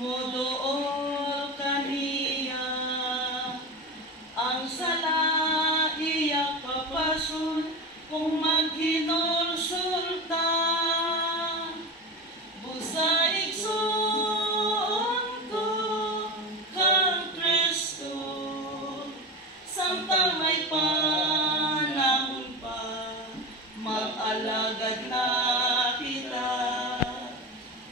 moduol kaniya. Ang sala iyak papasun kung maghinulsulta. Busay igsoon ko kang Kristo, samtang may panahon pa, mag-alagad na kita.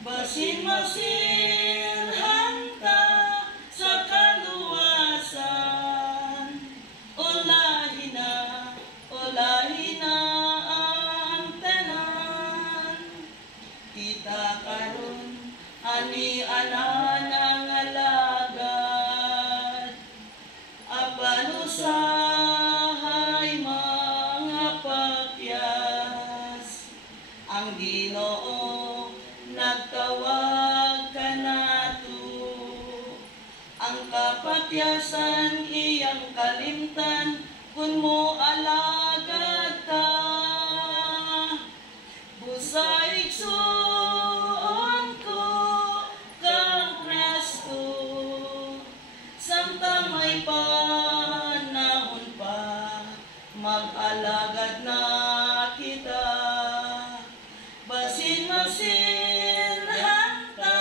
Basin masirhan ka sa kaluwasan, ulahin na ang tanan. Kita karon ani ana ng alagad, apan usahay mga pakyas. Ang Ginoo nagtawag kanato, ang kapatyasan iyang kalimtan kun mo alagad ka. Busay igsoon ko kang Kristo, samtang may panahon pa, mag-alagad na kita. Basin masirhan ka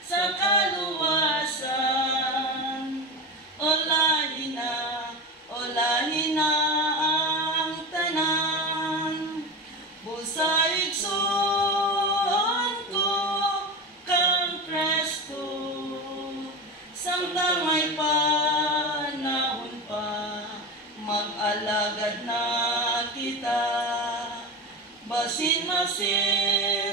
sa kaluwasan, ulahin na ang tanan. Busay igsoon ko kang Kristo, samtang may panahon pa, mag-alagad na kita. Basin masirhan